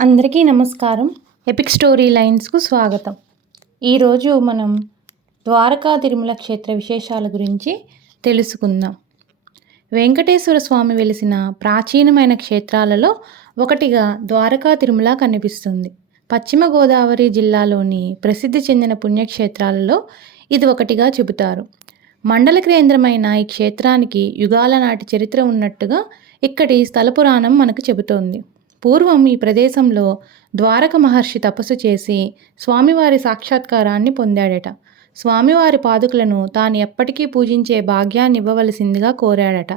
అందరికీ నమస్కారం. Epic story లైన్స్కు స్వాగతం. ఈరోజు మనం ద్వారకా తిరుమల క్షేత్ర విశేషాల గురించి తెలుసుకుందాం. వెంకటేశ్వర స్వామి వెలిసిన ప్రాచీనమైన క్షేత్రాలలో ఒకటిగా ద్వారకా తిరుమల కనిపిస్తుంది. పశ్చిమ గోదావరి జిల్లాలోని ప్రసిద్ధి చెందిన పుణ్యక్షేత్రాలలో ఇది ఒకటిగా చెబుతారు. మండల కేంద్రమైన ఈ క్షేత్రానికి యుగాల నాటి చరిత్ర ఉన్నట్టుగా ఇక్కడి స్థల పురాణం మనకు చెబుతోంది. పూర్వం ఈ ప్రదేశంలో ద్వారక మహర్షి తపస్సు చేసి స్వామివారి సాక్షాత్కారాన్ని పొందాడట. స్వామివారి పాదుకులను తాను ఎప్పటికీ పూజించే భాగ్యాన్ని ఇవ్వవలసిందిగా కోరాడట.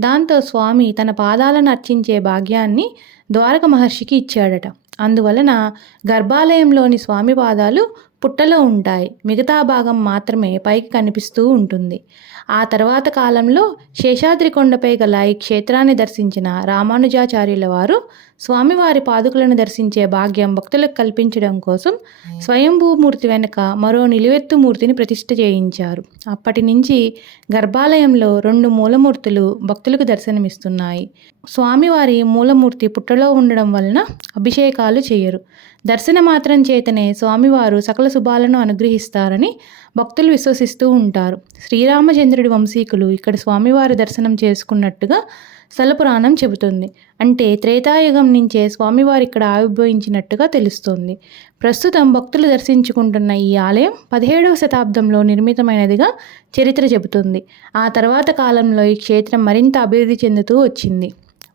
దాంతో స్వామి తన పాదాలను అర్చించే భాగ్యాన్ని ద్వారక మహర్షికి ఇచ్చాడట. అందువలన గర్భాలయంలోని స్వామి పాదాలు పుట్టలో ఉంటాయి. మిగతా భాగం మాత్రమే పైకి కనిపిస్తూ ఉంటుంది. ఆ తర్వాత కాలంలో శేషాద్రి కొండపై గల ఈ క్షేత్రాన్ని దర్శించిన రామానుజాచార్యుల వారు స్వామివారి పాదుకులను దర్శించే భాగ్యం భక్తులకు కల్పించడం కోసం స్వయంభూమూర్తి వెనుక మరో నిలువెత్తు మూర్తిని ప్రతిష్ఠ చేయించారు. అప్పటి నుంచి గర్భాలయంలో రెండు మూలమూర్తులు భక్తులకు దర్శనమిస్తున్నాయి. స్వామివారి మూలమూర్తి పుట్టలో ఉండడం వలన అభిషేకాలు చేయరు. దర్శన మాత్రం చేతనే స్వామివారు సకల శుభాలను అనుగ్రహిస్తారని భక్తులు విశ్వసిస్తూ ఉంటారు. శ్రీరామచంద్రుడి వంశీకులు ఇక్కడ స్వామివారి దర్శనం చేసుకున్నట్టుగా స్థలపురాణం చెబుతుంది. అంటే త్రేతాయుగం నుంచే స్వామివారి ఇక్కడ ఆవిర్భవించినట్టుగా తెలుస్తుంది. ప్రస్తుతం భక్తులు దర్శించుకుంటున్న ఈ ఆలయం పదిహేడవ శతాబ్దంలో నిర్మితమైనదిగా చరిత్ర చెబుతుంది. ఆ తర్వాత కాలంలో ఈ క్షేత్రం మరింత అభివృద్ధి చెందుతూ వచ్చింది.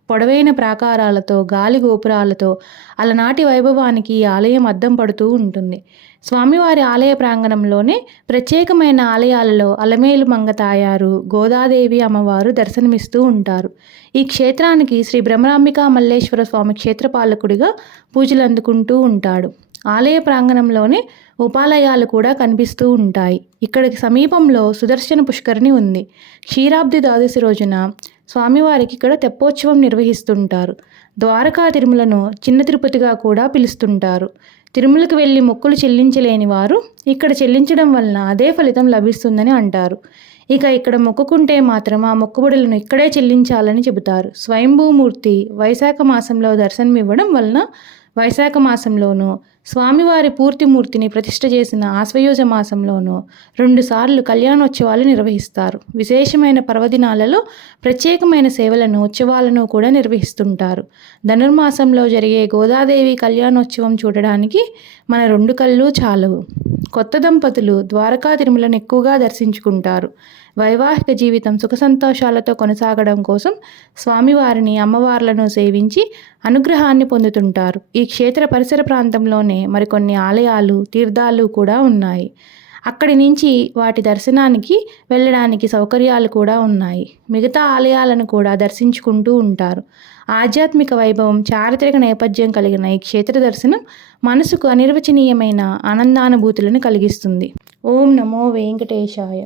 పొడవైన ప్రాకారాలతో గాలి గోపురాలతో అలనాటి వైభవానికి ఈ ఆలయం అద్దం పడుతూ ఉంటుంది. స్వామివారి ఆలయ ప్రాంగణంలోనే ప్రత్యేకమైన ఆలయాలలో అలమేలు మంగ తాయారు గోదాదేవి అమ్మవారు దర్శనమిస్తూ ఉంటారు. ఈ క్షేత్రానికి శ్రీ బ్రహ్మరాంబిక మల్లేశ్వర స్వామి క్షేత్రపాలకుడిగా పూజలు అందుకుంటూ ఉంటాడు. ఆలయ ప్రాంగణంలోనే ఉపాలయాలు కూడా కనిపిస్తూ ఉంటాయి. ఇక్కడికి సమీపంలో సుదర్శన పుష్కరిణి ఉంది. క్షీరాబ్ది ద్వాదశి రోజున స్వామివారికి ఇక్కడ తెప్పోత్సవం నిర్వహిస్తుంటారు. ద్వారకా తిరుమలను చిన్న తిరుపతిగా కూడా పిలుస్తుంటారు. తిరుమలకు వెళ్ళి మొక్కులు చెల్లించలేని వారు ఇక్కడ చెల్లించడం వలన అదే ఫలితం లభిస్తుందని అంటారు. ఇక ఇక్కడ మొక్కుకుంటే మాత్రం ఆ మొక్కుబడులను ఇక్కడే చెల్లించాలని చెబుతారు. స్వయంభూమూర్తి వైశాఖ మాసంలో దర్శనమివ్వడం వలన వైశాఖ మాసంలోనూ స్వామివారి పూర్తిమూర్తిని ప్రతిష్ఠ చేసిన ఆశ్వయోజ మాసంలోనూ రెండుసార్లు కళ్యాణోత్సవాలు నిర్వహిస్తారు. విశేషమైన పర్వదినాలలో ప్రత్యేకమైన సేవలను ఉత్సవాలను కూడా నిర్వహిస్తుంటారు. ధనుర్మాసంలో జరిగే గోదాదేవి కళ్యాణోత్సవం చూడడానికి మన రెండు కళ్ళు చాలవు. కొత్త దంపతులు ద్వారకా తిరుమలను ఎక్కువగా దర్శించుకుంటారు. వైవాహిక జీవితం సుఖ సంతోషాలతో కొనసాగడం కోసం స్వామివారిని అమ్మవార్లను సేవించి అనుగ్రహాన్ని పొందుతుంటారు. ఈ క్షేత్ర పరిసర ప్రాంతంలోనే మరికొన్ని ఆలయాలు తీర్థాలు కూడా ఉన్నాయి. అక్కడి నుంచి వాటి దర్శనానికి వెళ్ళడానికి సౌకర్యాలు కూడా ఉన్నాయి. మిగతా ఆలయాలను కూడా దర్శించుకుంటూ ఉంటారు. ఆధ్యాత్మిక వైభవం చారిత్రక నేపథ్యం కలిగిన ఈ క్షేత్ర దర్శనం మనసుకు అనిర్వచనీయమైన ఆనందానుభూతులను కలిగిస్తుంది. ఓం నమో వెంకటేశాయ.